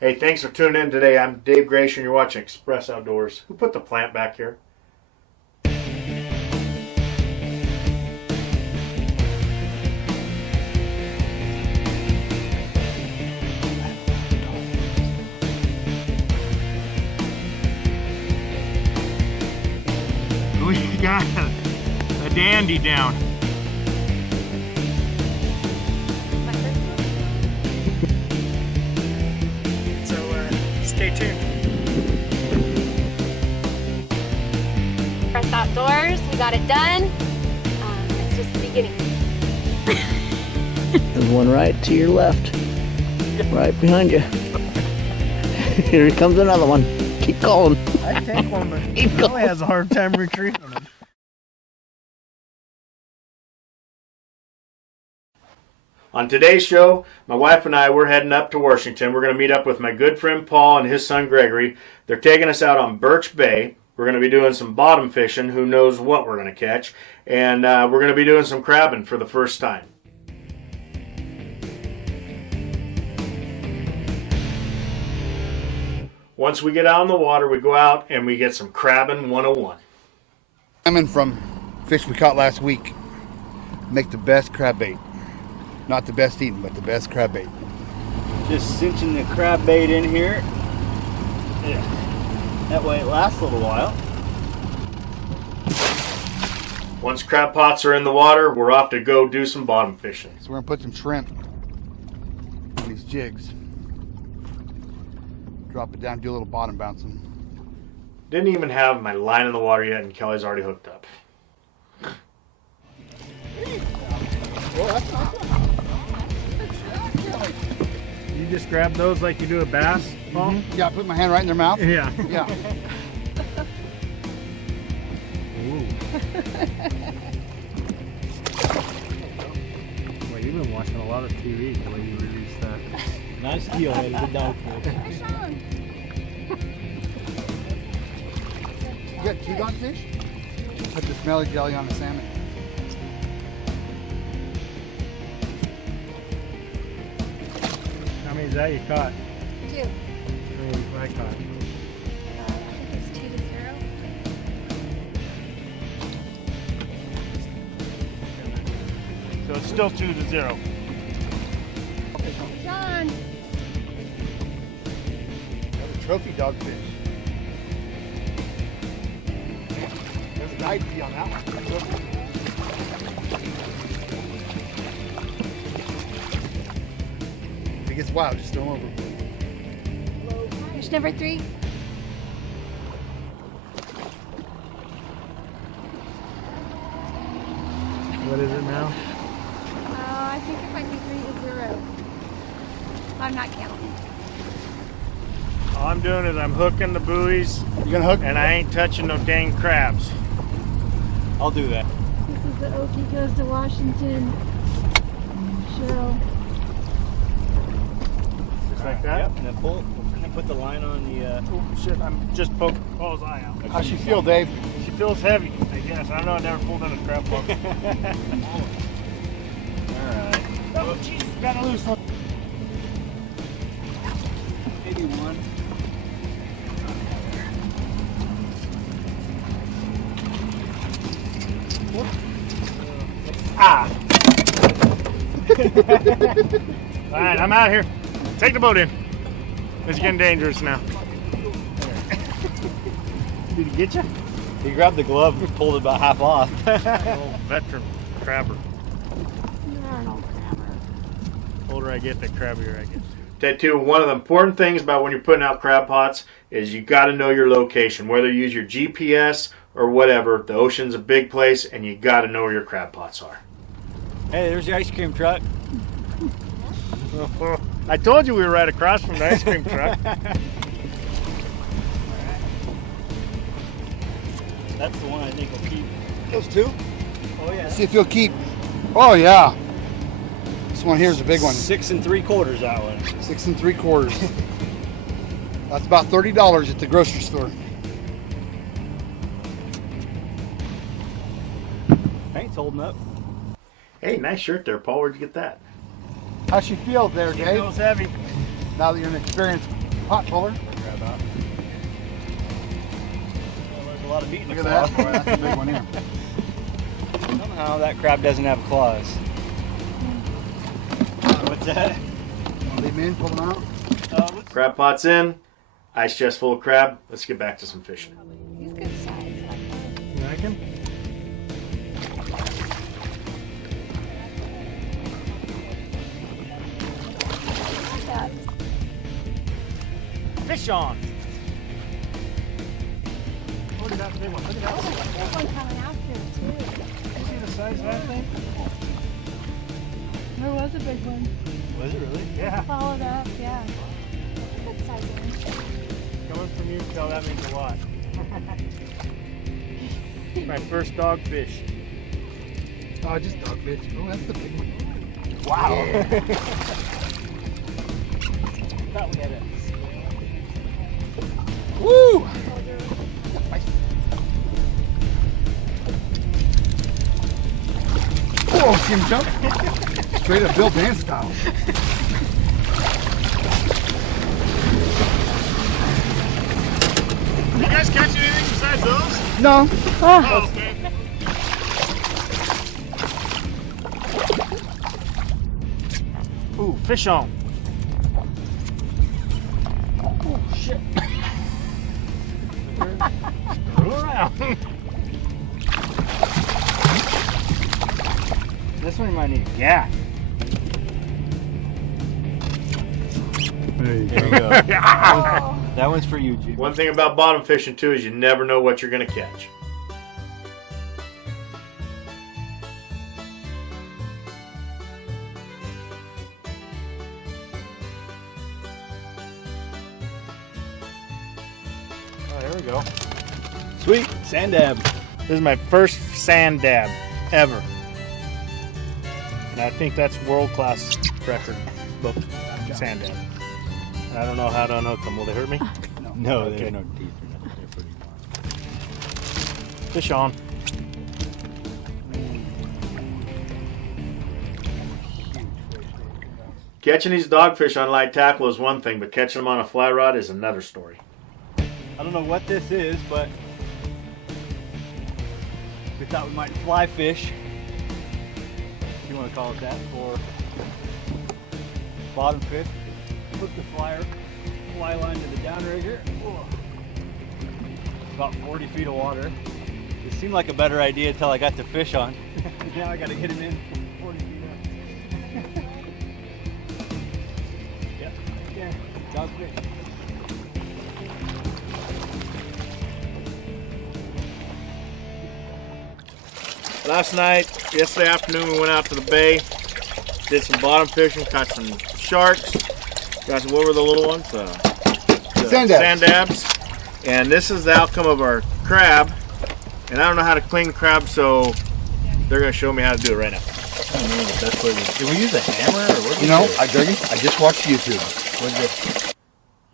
Hey, thanks for tuning in today. I'm Dave Grace and you're watching Xpress Outdoors. Who put the plant back here? We got a dandy down. Stay tuned. Xpress Outdoors, we got it done. It's just the beginning. There's one right to your left. Right behind you. Here comes another one. Keep calling. I take one, but Keep he going. has a hard time retrieving them. On today's show, my wife and I, we're heading up to Washington. We're going to meet up with my good friend Paul and his son Gregory. They're taking us out on Birch Bay. We're going to be doing some bottom fishing. Who knows what we're going to catch. And we're going to be doing some crabbing for the first time. Once we get out on the water, we go out and we get some crabbing 101. Salmon from fish we caught last week make the best crab bait. Not the best eaten, but the best crab bait. Just cinching the crab bait in here. Yeah. That way it lasts a little while. Once crab pots are in the water, we're off to go do some bottom fishing. So we're gonna put some shrimp on these jigs. Drop it down, do a little bottom bouncing. Didn't even have my line in the water yet and Kelly's already hooked up. You just grab those like you do a bass, Paul? Mm-hmm. Yeah, put my hand right in their mouth. Yeah. Yeah. Ooh. Well, you've been watching a lot of TV the way you release that. Nice steelhead, good dogfish. You got 2 dogfish? Put the smelly jelly on the salmon. How many is that you caught? 2. How many I caught? I think it's 2-0. So it's still 2-0. John. Another trophy dogfish. There's a guide fee on that one. If it gets wild, just throw him over. Fish number 3. What is it now? I think it might be 3-0. I'm not counting. All I'm doing is I'm hooking the buoys You gonna hook? and I ain't touching no dang crabs. I'll do that. This is the Okie Goes to Washington show. Just like that? Yep, and then pull. And put the line on the. Oh shit, I'm just poking Paul's eye out. How's she feel, Dave? She feels heavy, I guess. I don't know, I never pulled out a crab boat. Alright. Oh jeez, got a loose one. Maybe one. Ah! Alright, I'm out here. Take the boat in. It's getting dangerous now. Did he get you? He grabbed the glove and pulled it about half off. Oh, veteran crabber. You are an old crabber. The older I get, the crabbier I get. That too, one of the important things about when you're putting out crab pots is you got to know your location. Whether you use your GPS or whatever, the ocean's a big place and you got to know where your crab pots are. Hey, there's the ice cream truck. I told you we were right across from the ice cream truck. That's the one I think will keep. Those 2? Oh yeah. See if he'll keep. Oh yeah. This one here is a big one. 6 3/4 that one. 6 3/4. That's about $30 at the grocery store. Paint's holding up. Hey, nice shirt there, Paul. Where'd you get that? How's she feel there, She Dave? feels heavy. Now that you're an experienced pot puller. Grab out. Well, there's a lot of meat in Look the at claw. that. Boy, that's a big one here. Somehow that crab doesn't have claws. What's that? Want to leave them in, pull them out? Crab pot's in. Ice chest full of crab. Let's get back to some fishing. He's good size. You reckon? That. Fish on. Big one coming out here too. See the size of that thing? There was a big one. Was it really? Yeah. Followed up, yeah. Good size one. Coming from you, Kel, that means a lot. My first dogfish. Oh, just dogfish. Oh, that's the big one. Wow. Thought we had it. Woo! Whoa, see him jump? Straight up Bill Dance style. You guys catch anything besides those? No. Oh, okay. Ooh, fish on. Oh, shit. Screw around. This one might need a gaff. There you There you go. That one's for you, G. One thing about bottom fishing too is you never know what you're going to catch. Oh, there we go. Sweet. Sand dab. This is my first sand dab ever. And I think that's world-class record book sand dab. I don't know how to unhook them. Will they hurt me? No, Okay. there's no teeth or nothing. They're pretty long. Fish on. Catching these dogfish on light tackle is one thing, but catching them on a fly rod is another story. I don't know what this is, but we thought we might fly fish, if you want to call it that, for bottom fish. Hook the fly line to the downrigger. Whoa. About 40 feet of water. It seemed like a better idea until I got the fish on. Now I got to get him in 40 feet up. Yep, yeah, dogfish. Last night, yesterday afternoon, we went out to the bay, did some bottom fishing, caught some sharks, got some, what were the little ones? The Sand dabs. Sand dabs. And this is the outcome of our crab. And I don't know how to clean crab, so they're going to show me how to do it right now. I don't know the best way to. Did we use a hammer or what? You know, I just watched YouTube.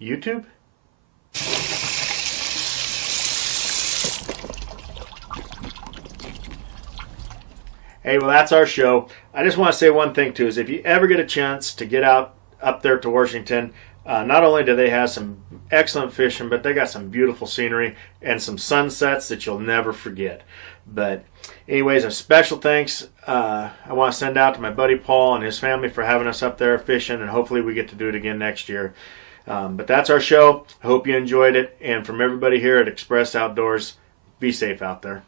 YouTube? Hey, well, that's our show. I just want to say one thing, too, is if you ever get a chance to get out up there to Washington, not only do they have some excellent fishing, but they got some beautiful scenery and some sunsets that you'll never forget. But anyways, a special thanks I want to send out to my buddy Paul and his family for having us up there fishing, and hopefully we get to do it again next year. But that's our show. I hope you enjoyed it. And from everybody here at Xpress Outdoors, be safe out there.